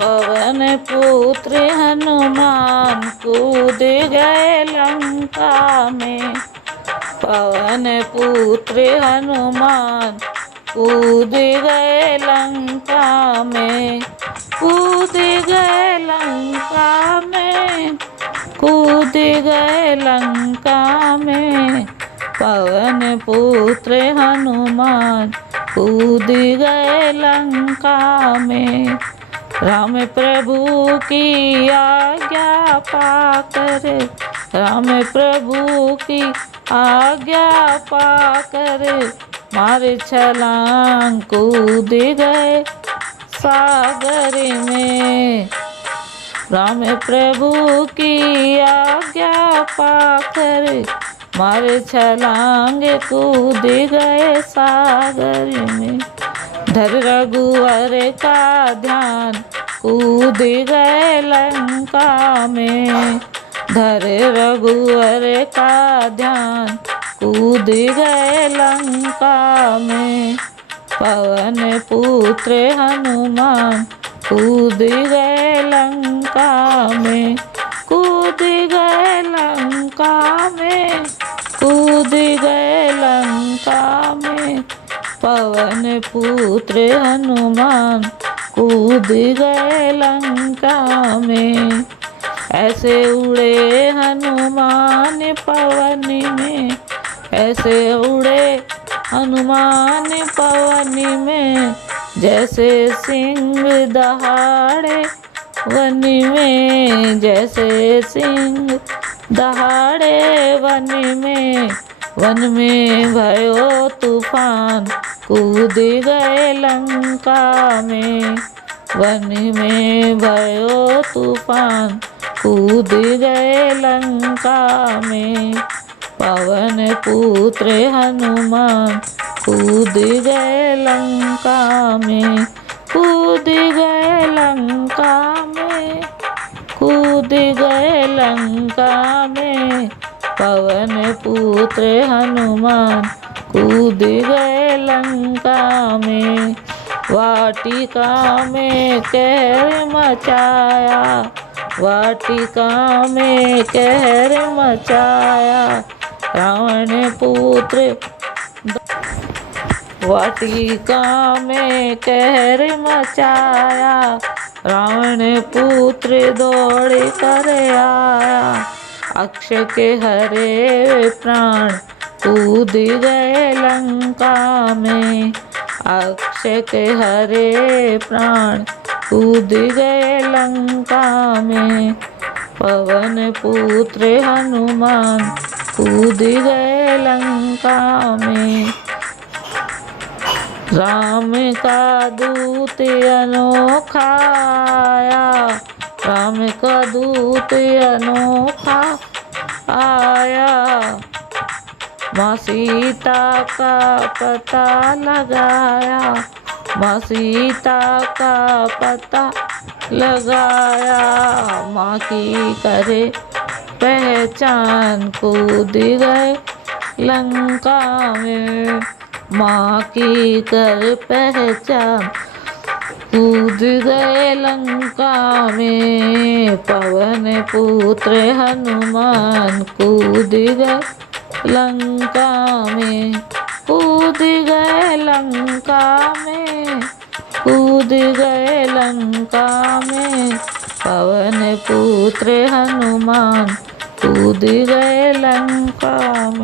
पवन पुत्र हनुमान कूद गए लंका में। पवन पुत्र हनुमान कूद गए लंका में। कूद गए लंका में। कूद गए लंका में। पवन पुत्र हनुमान कूद गए लंका में। राम प्रभु की आज्ञा पाकर। राम प्रभु की आज्ञा पाकर मारे छलांग कूद गए सागर में। राम प्रभु की आज्ञा पाकर मारे छलांग कूद गए सागर में। धर रघुवर का ध्यान कूद गए लंका में। धर रघुवर का ध्यान कूद गए लंका में। पवन पुत्र हनुमान कूद गए लंका में। कूद गए लंका में। कूद गए लंका में। पवन पुत्र हनुमान कूद गए लंका में। ऐसे उड़े हनुमान पवन में। ऐसे उड़े हनुमान पवन में जैसे सिंह दहाड़े वन में। जैसे सिंह दहाड़े वन में। वन में भयो तूफान कूद गए लंका में। वन में भयो तूफान कूद गए लंका में। पवन पुत्र हनुमान कूद गए लंका में। कूद गए लंका में। कूद गए लंका में। पवन पुत्र हनुमान कूद गए लंका में। वाटिका में कहर मचाया। वाटिका में कहर मचाया रावण पुत्र। वाटिका में कहर मचाया रावण पुत्र दौड़ कर आया। अक्षय के हरे प्राण कूद गए लंका में। अक्षय के हरे प्राण कूद गए लंका में। पवन पुत्र हनुमान कूद गए लंका में। राम का दूत अनोखा आया। राम का दूत अनोखा आया। माँ सीता का पता लगाया। माँ सीता का पता लगाया। माँ की करे पहचान कूद गए लंका में। माँ की कर पहचान कूद गए लंका में। पवन पुत्र हनुमान कूद गए लंका में। कूद गए लंका में। कूद गए लंका में। पवन पुत्र हनुमान कूद गए लंका में।